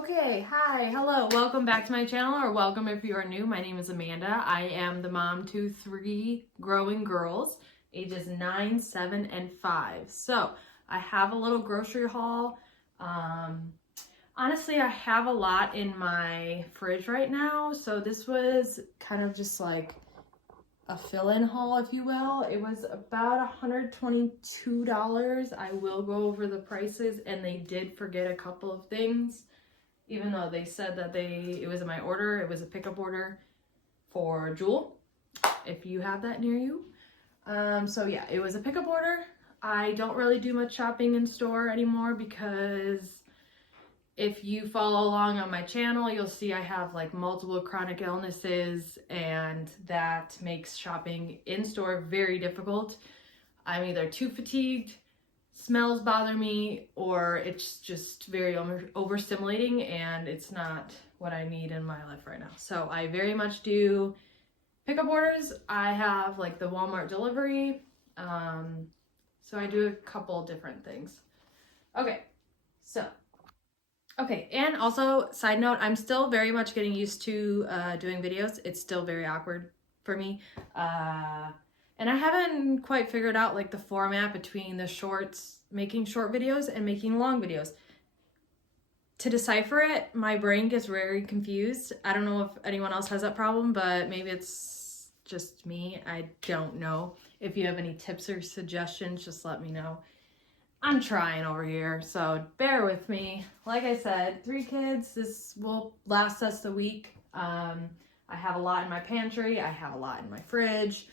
Okay, hi, hello, welcome back to my channel, or welcome if you are new. My name is Amanda. I am the mom to 3 growing girls, ages 9, 7, and 5. So I have a little grocery haul. Honestly, I have a lot in my fridge right now, so this was kind of just like a fill-in haul, if you will. It was about $122. I will go over the prices, and they did forget a couple of things. Even though they said that it was in my order, it was a pickup order for Jewel, if you have that near you. So yeah, it was a pickup order. I don't really do much shopping in store anymore because if you follow along on my channel, you'll see I have like multiple chronic illnesses, and that makes shopping in store very difficult. I'm either too fatigued, smells bother me, or it's just very overstimulating, and it's not what I need in my life right now. So I very much do pickup orders. I have like the Walmart delivery. So I do a couple different things. Okay, and also side note, I'm still very much getting used to doing videos. It's still very awkward for me. And I haven't quite figured out like the format between the shorts, making short videos and making long videos. To decipher it, my brain gets very confused. I don't know if anyone else has that problem, but maybe it's just me. I don't know. If you have any tips or suggestions, just let me know. I'm trying over here, so bear with me. Like I said, 3 kids, this will last us the week. I have a lot in my pantry. I have a lot in my fridge.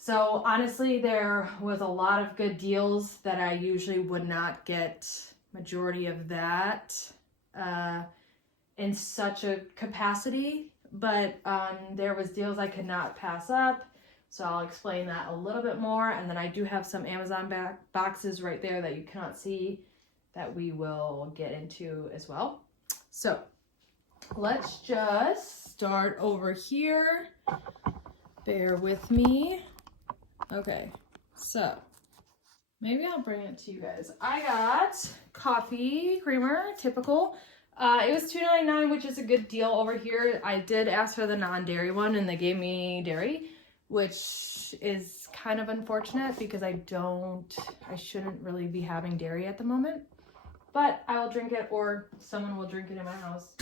So honestly, there was a lot of good deals that I usually would not get majority of that in such a capacity, but there was deals I could not pass up. So I'll explain that a little bit more. And then I do have some Amazon boxes right there that you cannot see that we will get into as well. So let's just start over here. Bear with me. Okay, so maybe I'll bring it to you guys. I got coffee creamer, typical. It was $2.99, which is a good deal over here. I did ask for the non-dairy one, and they gave me dairy, which is kind of unfortunate because I shouldn't really be having dairy at the moment. But I will drink it, or someone will drink it in my house.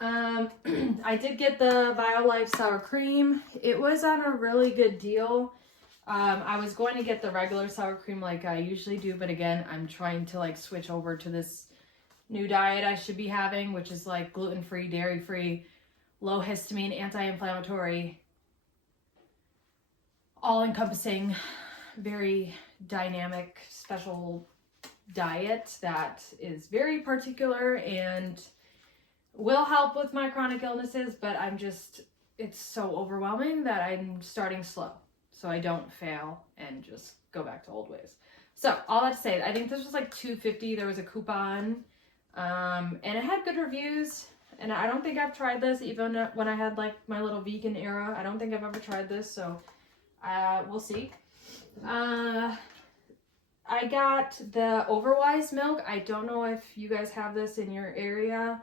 I did get the BioLife sour cream. It was on a really good deal. I was going to get the regular sour cream like I usually do, but again, I'm trying to like switch over to this new diet I should be having, which is like gluten-free, dairy-free, low histamine, anti-inflammatory, all-encompassing, very dynamic, special diet that is very particular and will help with my chronic illnesses, but it's so overwhelming that I'm starting slow, so I don't fail and just go back to old ways. So all that to say, I think this was like $2.50. There was a coupon, and it had good reviews. And I don't think I've tried this, even when I had like my little vegan era. I don't think I've ever tried this, so we'll see. I got the Overwise milk. I don't know if you guys have this in your area.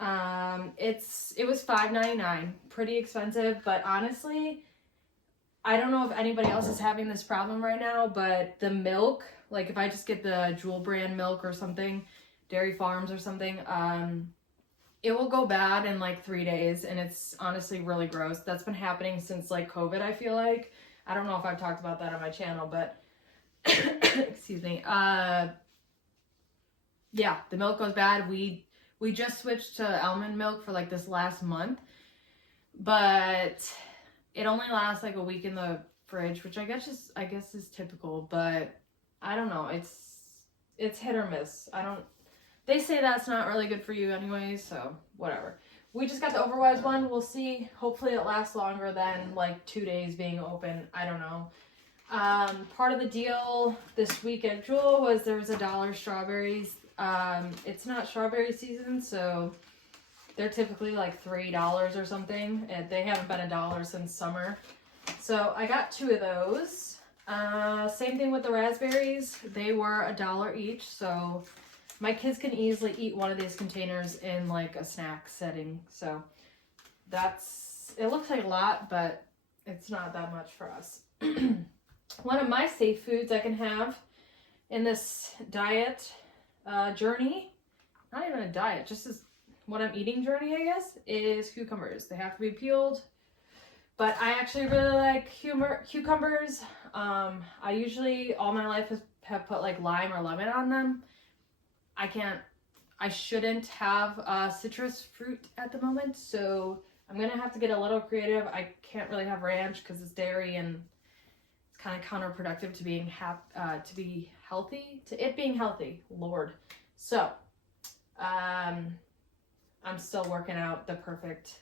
It was $5.99, pretty expensive, but honestly, I don't know if anybody else is having this problem right now, but the milk, like if I just get the Jewel brand milk or something, Dairy Farms or something, it will go bad in like 3 days, and it's honestly really gross. That's been happening since like COVID, I feel like. I don't know if I've talked about that on my channel, but excuse me. Yeah, the milk goes bad. We just switched to almond milk for like this last month, but it only lasts like a week in the fridge, which I guess is typical, but I don't know. It's hit or miss. They say that's not really good for you anyway, so whatever. We just got the Overwise one. We'll see. Hopefully it lasts longer than like 2 days being open. I don't know. Part of the deal this week at Jewel was there was $1 strawberries. It's not strawberry season, so they're typically like $3 or something, and they haven't been $1 since summer. So I got 2 of those. Same thing with the raspberries. They were $1 each, so my kids can easily eat one of these containers in like a snack setting. So it looks like a lot, but it's not that much for us. One of my safe foods I can have in this diet journey, not even a diet, just as what I'm eating journey, I guess, is cucumbers. They have to be peeled, but I actually really like cucumbers. I usually all my life have put like lime or lemon on them. I shouldn't have citrus fruit at the moment, so I'm gonna have to get a little creative. I can't really have ranch because it's dairy and it's kind of counterproductive to being healthy. Lord. So, I'm still working out the perfect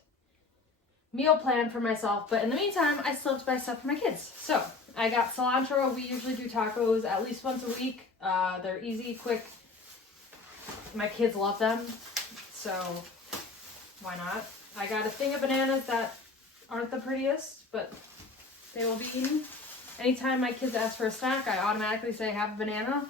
meal plan for myself, but in the meantime, I still have to buy stuff for my kids. So I got cilantro. We usually do tacos at least once a week. They're easy, quick. My kids love them, so why not? I got a thing of bananas that aren't the prettiest, but they will be eaten. Anytime my kids ask for a snack, I automatically say have a banana,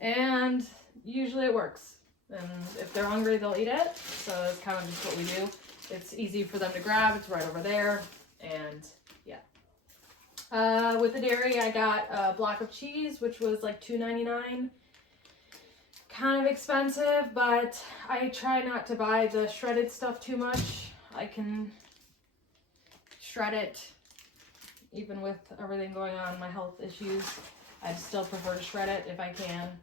and usually it works. And if they're hungry, they'll eat it. So it's kind of just what we do. It's easy for them to grab. It's right over there. And yeah. With the dairy, I got a block of cheese, which was like $2.99. Kind of expensive, but I try not to buy the shredded stuff too much. I can shred it even with everything going on, my health issues. I'd still prefer to shred it if I can.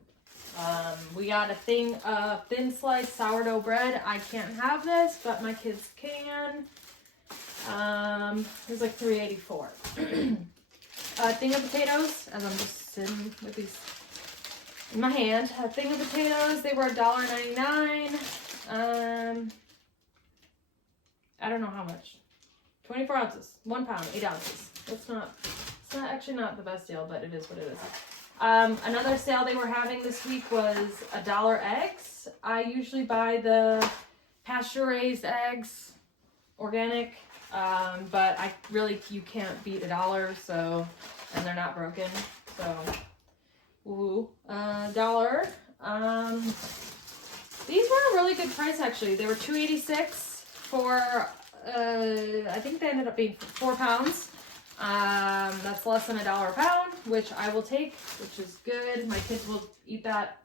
We got a thing of thin sliced sourdough bread. I can't have this, but my kids can. It was like $3.84. A thing of potatoes, as I'm just sitting with these in my hand. A thing of potatoes, they were $1.99. I don't know how much. 24 ounces, 1 pound, 8 ounces. It's actually not the best deal, but it is what it is. Another sale they were having this week was $1 eggs. I usually buy the pasture-raised eggs, organic, but you can't beat $1, so, and they're not broken, so, woohoo. $1. These were a really good price, actually. They were $2.86 for, I think they ended up being 4 pounds. That's less than $1 a pound, which I will take, which is good. My kids will eat that.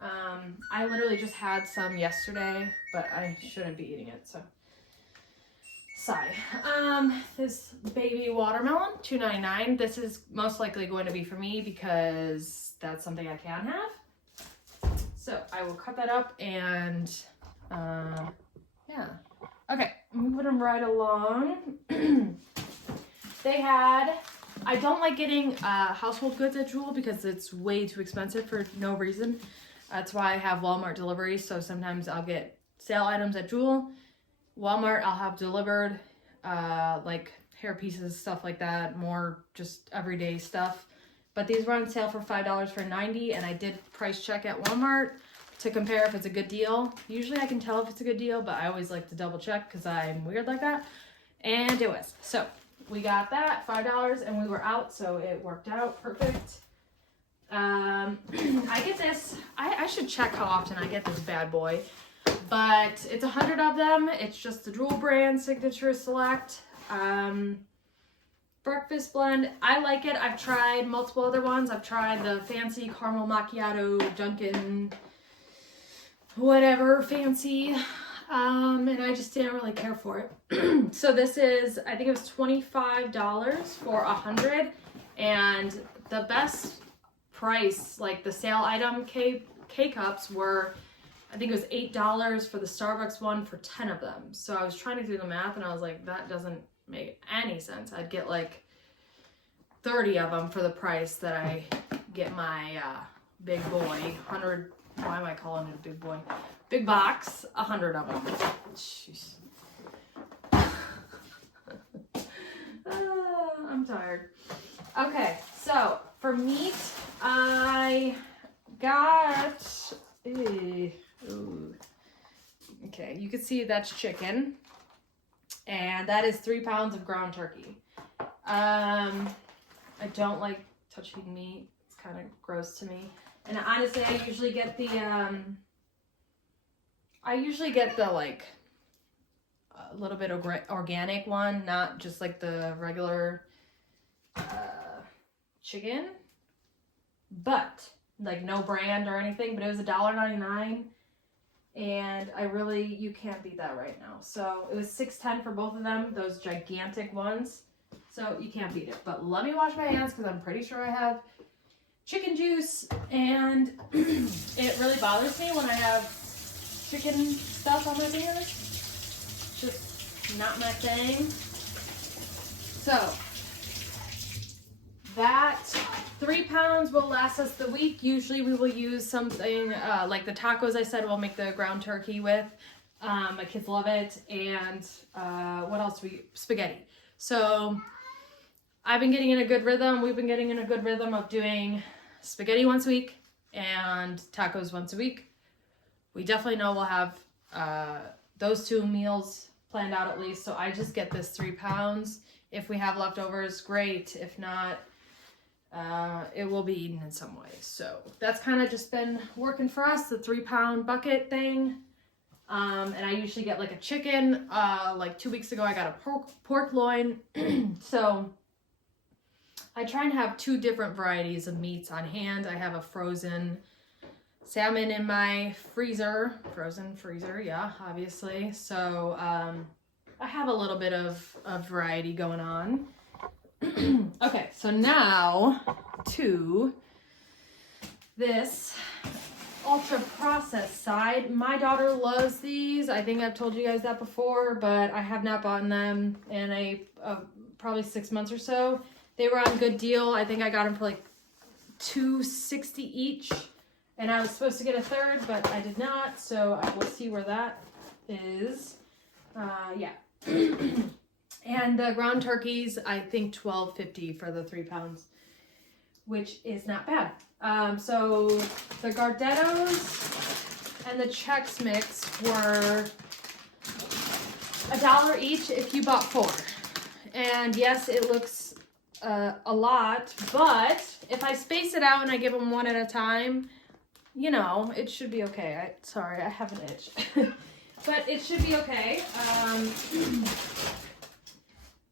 I literally just had some yesterday, but I shouldn't be eating it, so sigh. This baby watermelon, $2.99. This is most likely going to be for me because that's something I can have. So I will cut that up and, yeah. Okay, moving them right along. I don't like getting household goods at Jewel because it's way too expensive for no reason. That's why I have Walmart delivery. So sometimes I'll get sale items at Jewel. Walmart I'll have delivered, like hair pieces, stuff like that, more just everyday stuff. But these were on sale for $5 for $90, and I did price check at Walmart to compare if it's a good deal. Usually I can tell if it's a good deal, but I always like to double check because I'm weird like that. And it was. So we got that, $5, and we were out, so it worked out perfect. I get this, I should check how often I get this bad boy, but it's 100 of them. It's just the Jewel brand Signature Select breakfast blend. I like it. I've tried multiple other ones. I've tried the fancy caramel macchiato, Dunkin', whatever fancy, and I just didn't really care for it. So this is, I think it was $25 for 100, and the best price, like the sale item K-cups were, I think it was $8 for the Starbucks one for 10 of them. So I was trying to do the math and I was like, that doesn't make any sense. I'd get like 30 of them for the price that I get my big boy, 100, why am I calling it a big boy? Big box, 100 of them. Jeez. I'm tired. Okay, so for meat, I got, okay, you can see that's chicken, and that is 3 pounds of ground turkey. I don't like touching meat. It's kind of gross to me. And honestly, I usually get the like a little bit of organic one, not just like the regular chicken, but like no brand or anything, but it was $1.99, and you can't beat that right now. So it was $6.10 for both of them, those gigantic ones. So you can't beat it. But let me wash my hands because I'm pretty sure I have chicken juice, and it really bothers me when I have chicken stuff on my fingers. It's just not my thing. So that 3 pounds will last us the week. Usually we will use something like the tacos I said we'll make the ground turkey with. My kids love it. And what else? Spaghetti. So I've been getting in a good rhythm. We've been getting in a good rhythm of doing spaghetti once a week and tacos once a week. We definitely know we'll have those 2 meals planned out at least. So I just get this 3 pounds. If we have leftovers, great. If not, it will be eaten in some way. So that's kind of just been working for us, the 3 pound bucket thing. And I usually get like a chicken. Like 2 weeks ago, I got a pork loin. So I try and have 2 different varieties of meats on hand. I have a frozen salmon in my freezer. Frozen freezer, yeah, obviously. So I have a little bit of variety going on. Okay, so now to this ultra processed side. My daughter loves these. I think I've told you guys that before, but I have not bought them in probably 6 months or so. They were on good deal. I think I got them for like $2.60 each, and I was supposed to get a third, but I did not. So I will see where that is. Yeah. And the ground turkeys, I think $12.50 for the 3 pounds, which is not bad. So the Gardettos and the Chex Mix were $1 each if you bought 4. And yes, it looks a lot, but if I space it out and I give them one at a time, you know, it should be okay. Sorry, I have an itch. But it should be okay.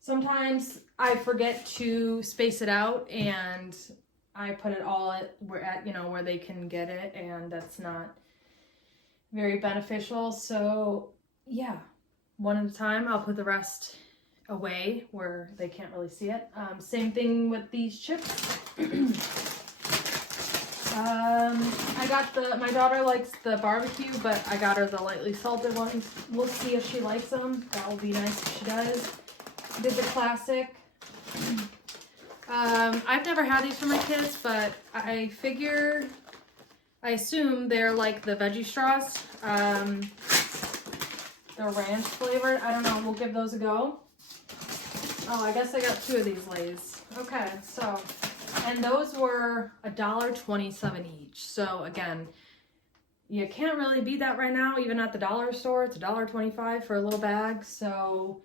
Sometimes I forget to space it out and I put it all where they can get it, and that's not very beneficial. So yeah, one at a time. I'll put the rest away where they can't really see it. Same thing with these chips. My daughter likes the barbecue, but I got her the lightly salted ones. We'll see if she likes them. That will be nice if she does. Did the classic. I've never had these for my kids, but I assume they're like the veggie straws. They're ranch flavored. I don't know. We'll give those a go. Oh, I guess I got 2 of these Lay's. Okay, so, and those were $1.27 each. So again, you can't really beat that right now, even at the dollar store. It's $1.25 for a little bag. So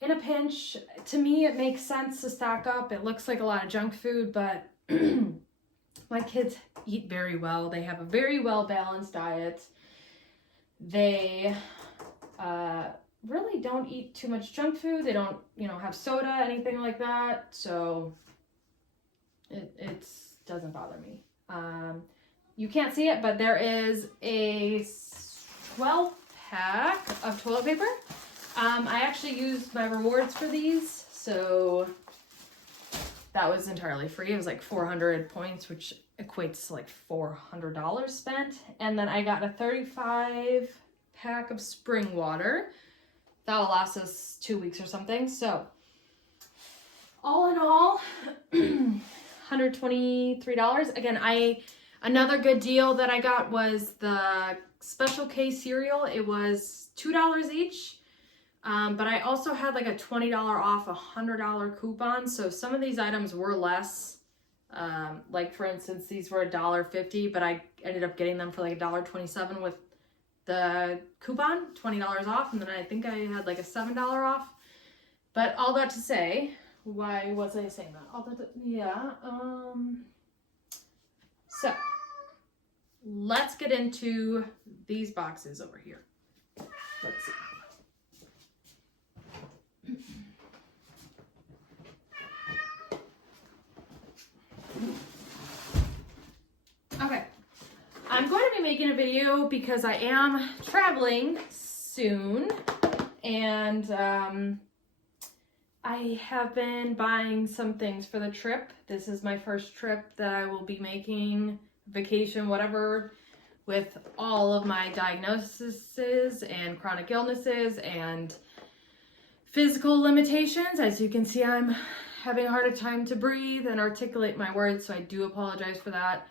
in a pinch, to me, it makes sense to stock up. It looks like a lot of junk food, but my kids eat very well. They have a very well-balanced diet. They really don't eat too much junk food. They don't, have soda, anything like that. So it doesn't bother me. You can't see it, but there is a 12-pack of toilet paper. I actually used my rewards for these, so that was entirely free. It was like 400 points, which equates to like $400 spent. And then I got a 35-pack of spring water. That will last us 2 weeks or something. So all in all, $123. Again, another good deal that I got was the Special K cereal. It was $2 each. But I also had like a $20 off $100 coupon. So some of these items were less. Like for instance, these were $1.50, but I ended up getting them for like $1.27 with the coupon, $20 off. And then I think I had like a $7 off. But all that to say, why was I saying that? So let's get into these boxes over here. Let's see. Okay, I'm going to be making a video because I am traveling soon, and I have been buying some things for the trip. This is my first trip that I will be making, vacation, whatever, with all of my diagnoses and chronic illnesses and physical limitations. As you can see, I'm having a harder time to breathe and articulate my words, so I do apologize for that.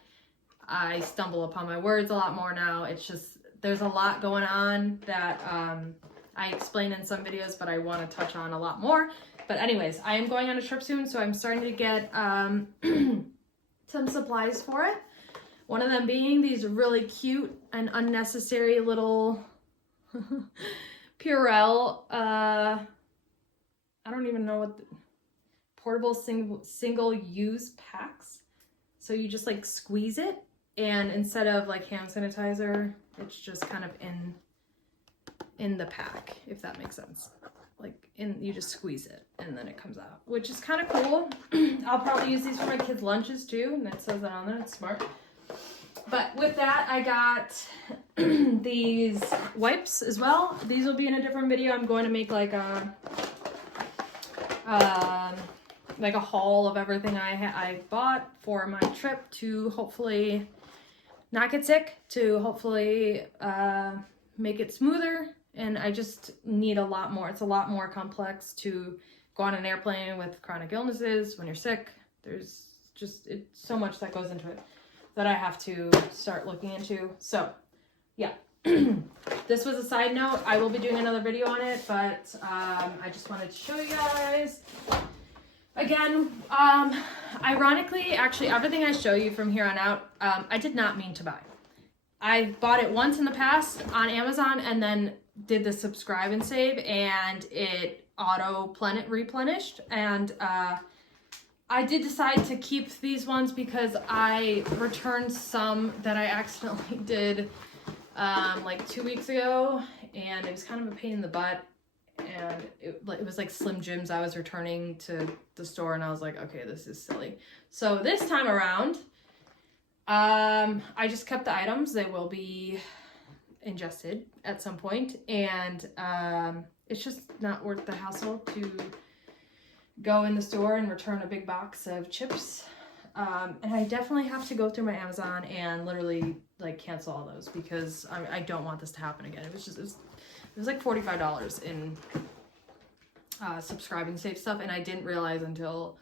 I stumble upon my words a lot more now. It's just, there's a lot going on that I explain in some videos, but I want to touch on a lot more. But anyways, I am going on a trip soon, so I'm starting to get some supplies for it. One of them being these really cute and unnecessary little Purell, I don't even know what, portable single-use packs. So you just like squeeze it, and instead of like hand sanitizer, it's just kind of in the pack, if that makes sense. Like you just squeeze it and then it comes out, which is kind of cool. I'll probably use these for my kids' lunches too, and it says that on there. It's smart. But with that, I got these wipes as well. These will be in a different video. I'm going to make like a haul of everything I bought for my trip to hopefully not get sick, to hopefully make it smoother. And I just need a lot more. It's a lot more complex to go on an airplane with chronic illnesses when you're sick. There's just so much that goes into it that I have to start looking into. So yeah, this was a side note. I will be doing another video on it, but I just wanted to show you guys. Again, ironically, actually everything I show you from here on out, I did not mean to buy. I bought it once in the past on Amazon and then did the subscribe and save, and it replenished, and I did decide to keep these ones because I returned some that I accidentally did like 2 weeks ago, and it was kind of a pain in the butt, and it was like Slim Jims I was returning to the store, and I was like, okay, this is silly. So this time around, I just kept the items. They will be ingested at some point, and it's just not worth the hassle to go in the store and return a big box of chips. And I definitely have to go through my Amazon and literally like cancel all those, because I don't want this to happen again. It was like $45 in subscribe and save stuff, and I didn't realize until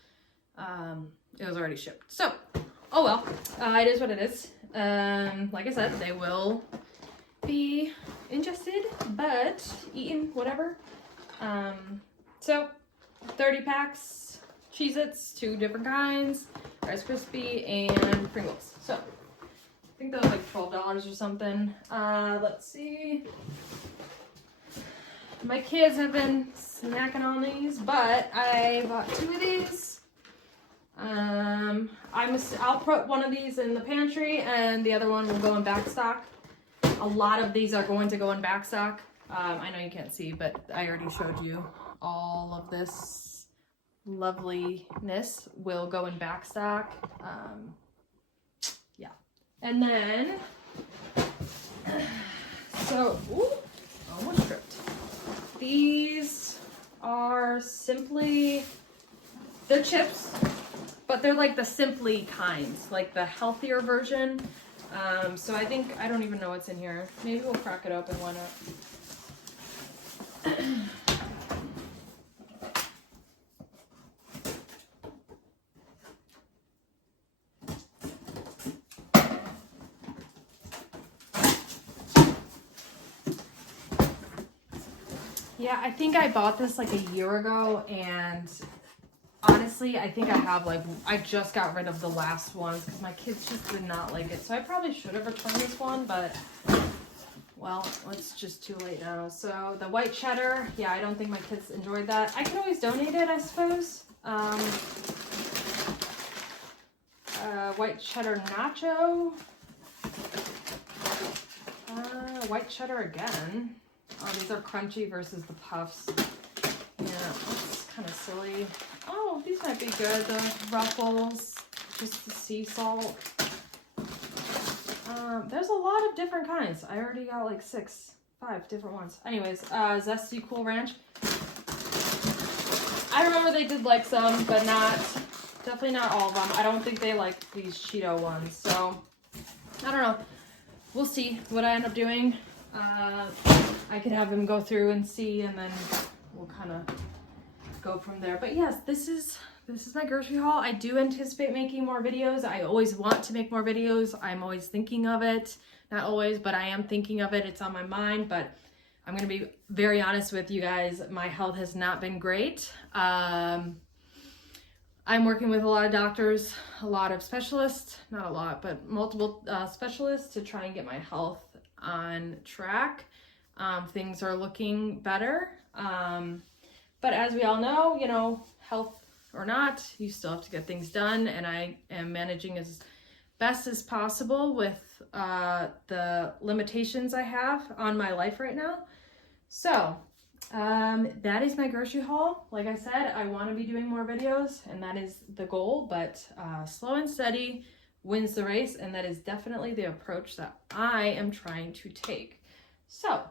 it was already shipped. So oh well, it is what it is. Like I said, they will be ingested, but eaten, whatever. So 30 packs, Cheez-Its, 2 different kinds, Rice Krispie, and Pringles. So I think that was like $12 or something. Let's see. My kids have been snacking on these, but I bought 2 of these. I'll put one of these in the pantry, and the other one will go in back stock. A lot of these are going to go in back stock. I know you can't see, but I already showed you all of this loveliness will go in back stock. Yeah. And then, so, almost tripped. These are simply, they're chips, but they're like the Simply kinds, like the healthier version. So I don't even know what's in here. Maybe we'll crack it open, why not? Yeah, I think I bought this like a year ago, and honestly, I think I just got rid of the last ones because my kids just did not like it. So I probably should have returned this one, but well, it's just too late now. So the white cheddar, yeah, I don't think my kids enjoyed that. I can always donate it, I suppose. White cheddar nacho. white cheddar again. Oh, these are crunchy versus the puffs. Yeah, it's kind of silly. Oh, these might be good. The Ruffles, just the sea salt. There's a lot of different kinds. I already got like 5 different ones. Anyways, Zesty Cool Ranch. I remember they did like some, but definitely not all of them. I don't think they like these Cheeto ones. So, I don't know. We'll see what I end up doing. I could have him go through and see, and then we'll kind of go from there. But yes, this is my grocery haul. I do anticipate making more videos. I always want to make more videos. I'm always thinking of it. Not always, but I am thinking of it. It's on my mind, but I'm going to be very honest with you guys. My health has not been great. I'm working with a lot of doctors, a lot of specialists, not a lot, but multiple specialists to try and get my health on track. Things are looking better. But as we all know, you know, health or not, you still have to get things done. And I am managing as best as possible with the limitations I have on my life right now. So that is my grocery haul. Like I said, I want to be doing more videos, and that is the goal, but slow and steady wins the race, and that is definitely the approach that I am trying to take. So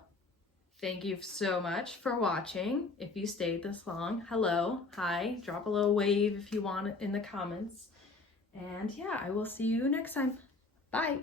thank you so much for watching. If you stayed this long, hello, hi, drop a little wave if you want in the comments. And yeah, I will see you next time. Bye.